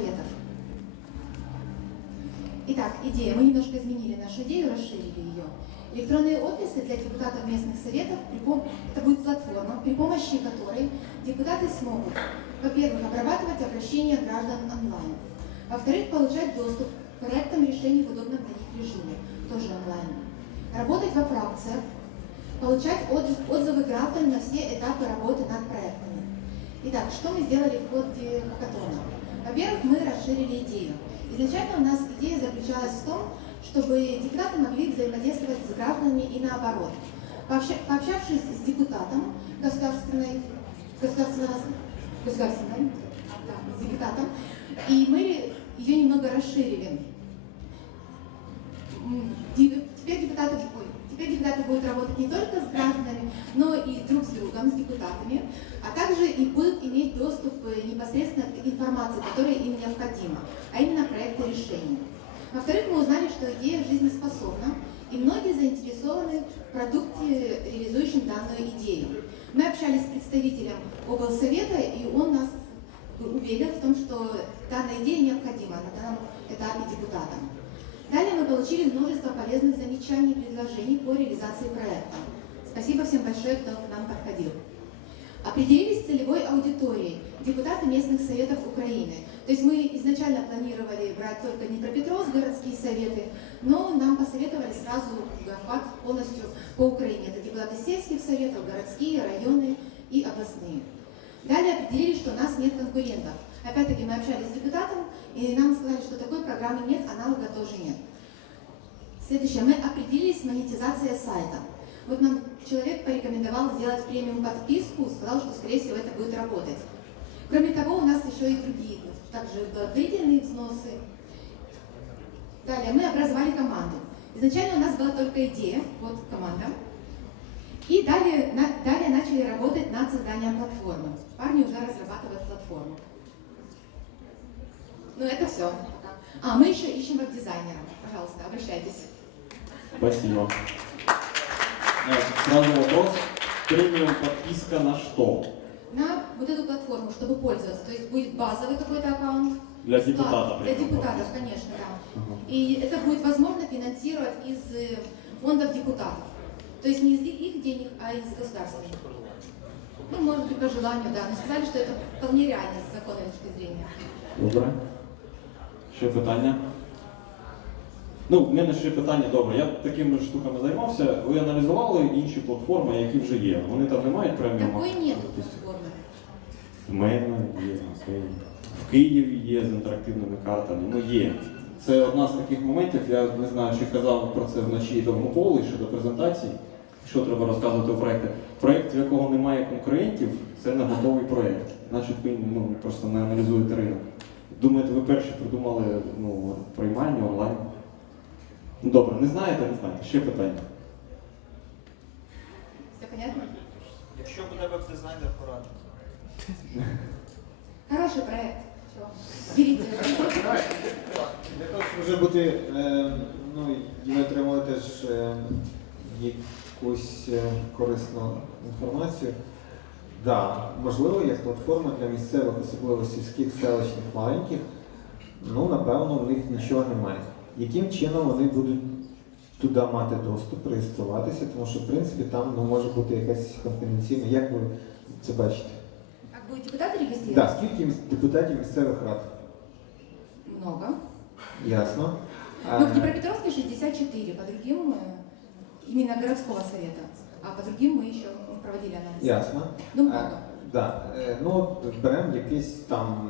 советов. Итак, идея. Мы немножко изменили нашу идею, расширили ее. Электронные офисы для депутатов местных советов, это будет платформа, при помощи которой депутаты смогут, во-первых, обрабатывать обращения граждан онлайн, во-вторых, получать доступ к проектам решений в удобном для них режиме, тоже онлайн, работать во фракциях, получать отзыв- отзывы граждан на все этапы работы над проектами. Итак, что мы сделали в ходе хакатона? Во-первых, мы расширили идею. Изначально у нас идея заключалась в том, чтобы депутаты могли взаимодействовать с гражданами и наоборот. Пообща- пообщавшись с депутатом государственной, государственного, государственной, да, с депутатом, и мы ее немного расширили. Теперь депутаты, ой, теперь депутаты будут работать не только с гражданами, но и друг с другом, с депутатами, а также и будут иметь доступ э, непосредственно к информации, которая им необходима, а именно проекты решений. Во-вторых, мы узнали, что идея жизнеспособна, и многие заинтересованы в продукте, реализующем данную идею. Мы общались с представителем облсовета, и он нас уверил в том, что данная идея необходима на данном этапе депутатам. Далее мы получили множество полезных замечаний и предложений по реализации проекта. Спасибо всем большое, кто к нам подходил. Определились целевой аудиторией депутаты местных советов Украины. То есть мы изначально планировали брать только Днепропетровск, городские советы, но нам посоветовали сразу охват полностью по Украине. Это депутаты сельских советов, городские, районы и областные. Далее определили, что у нас нет конкурентов. Опять-таки мы общались с депутатом, и нам сказали, что такой программы нет, аналога тоже нет. Следующее. Мы определились с монетизацией сайта. Вот нам человек порекомендовал сделать премиум подписку, сказал, что, скорее всего, это будет работать. Кроме того, у нас еще и другие, также благотворительные взносы. Далее, мы образовали команду. Изначально у нас была только идея, вот команда. И далее, на- далее начали работать над созданием платформы. Парни уже разрабатывают платформу. Ну, это все. А, мы еще ищем веб-дизайнера. Пожалуйста, обращайтесь. Спасибо. Сразу вопрос. Премиум подписка на что? На вот эту платформу, чтобы пользоваться. То есть будет базовый какой-то аккаунт. Для депутата Для депутатов, конечно, да. И это будет возможно финансировать из э, фондов депутатов. То есть не из их денег, а из государственных. Ну, может быть, по желанию, да. Но сказали, что это вполне реально с законной точки зрения. Добре. Ще питання? Ну, в мене ще питання добре. Я такими штуками займався. Ви аналізували інші платформи, які вже є. Вони там не мають преміум. Такої нет платформи. В мене є. В Києві є з інтерактивними картами. Ну є. Це одна з таких моментів. Я не знаю, чи казав про це вночі Довгополий щодо презентації. Що треба розказувати у проєкті? Проєкт, в якого немає конкурентів, це не готовий проєкт. Значить, ви ну, просто не аналізуєте ринок. Думаєте, ви перші придумали ну, приймальню Добре, не знаєте, не знаєте. Ще питання. Все понятно? Якщо буде веб-дизайнер, порадити. Хороший проект. Все. Берите. Для того, щоб вже бути, е, ну, і ви отримали теж е, якусь е, корисну інформацію. Да, можливо, як платформа для місцевих, особливо сільських, селищних, маленьких, ну, напевно, в них нічого немає Яким чином вони будуть туди мати доступ, реєструватися, тому що, в принципі, там ну, може бути якась конфіденційна. Як ви це бачите? Как будут депутаты Так, регистрироваться? скільки міс- депутатів місцевих рад? Много. Ясно. Ну, в А, Днепропетровске 64, по другим, э, именно городского совета. А по другим мы еще проводили анализ. Ясно. Ну, А, много. да. Е, Ну, от беремо якийсь там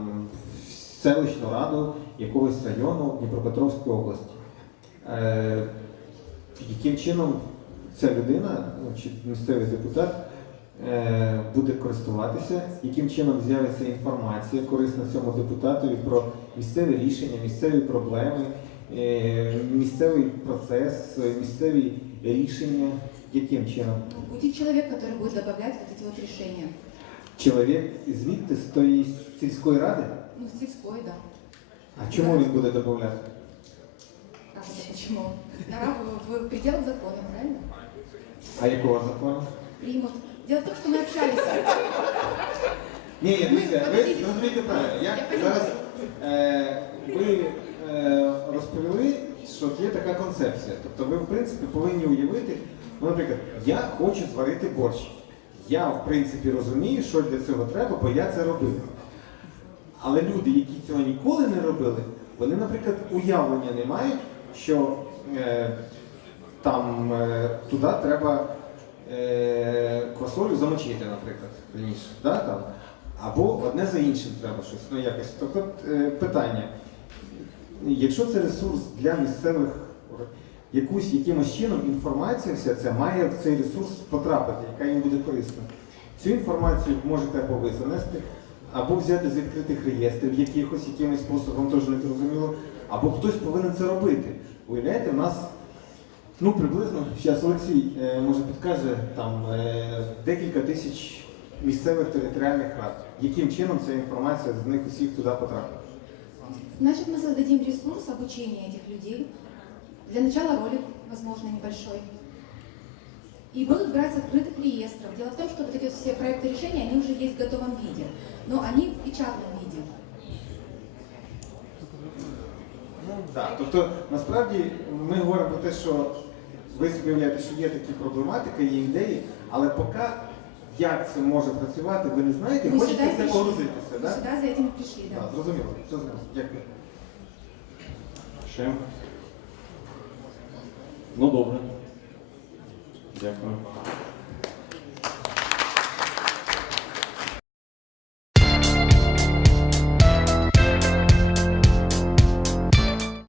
селищну раду якогось району Дніпропетровської області. Е, яким чином ця людина, ну, чи місцевий депутат, е, буде користуватися, яким чином з'явиться інформація корисна цьому депутатові про місцеві рішення, місцеві проблеми, е, місцевий процес, місцеві рішення, яким чином? Который будет добавлять вот эти вот решения. Чоловік звідти з тої сільської ради? Ну, сельской, да. А чому він буде додати? Это почему? В пределах закона, правильно? А якого закону? Примут. Дело в том, что мы общались. Ні, ні, Ми- дивіться, ви зрозумієте правильно. Я зараз е, ви е, розповіли, що є така концепція. Тобто ви, в принципі, повинні уявити, ну, наприклад, я хочу зварити борщ. Я, в принципі, розумію, що для цього треба, бо я це робив. Але люди, які цього ніколи не робили, вони, наприклад, уявлення не мають, що е, там е, туди треба е, квасолю замочити, наприклад, раніше. Да, там? Або одне за іншим треба щось. Ну, якось. Тобто е, питання. Якщо це ресурс для місцевих якусь якимось чином інформація вся ця має в цей ресурс потрапити, яка їм буде корисна. Цю інформацію можете або ви занести, або взяти з відкритих реєстрів якихось якимось способом, теж не зрозуміло, або хтось повинен це робити. Уявляєте, в нас ну приблизно, зараз Олексій е, може підкаже, там е, декілька тисяч місцевих територіальних рад. Яким чином ця інформація з них усіх туди потрапить? Значит, мы создадим ресурс обучения этих людей. Для начала ролик, возможно, небольшой. И будут брать с открытых реестров. Дело в том, что вот эти все проекты решения, они уже есть в готовом виде, но они в печатном виде. Так, тобто насправді ми говоримо про те, що ви собі уявляєте, що є такі проблематики, є ідеї, але поки як це може працювати, ви не знаєте, Ми хочете сюди це прийшли. погрузитися, Мы так? сюда за этим и пришли, да. Так, зрозуміло, зрозуміло. Дякую. Ще? Ну добре. Дякую.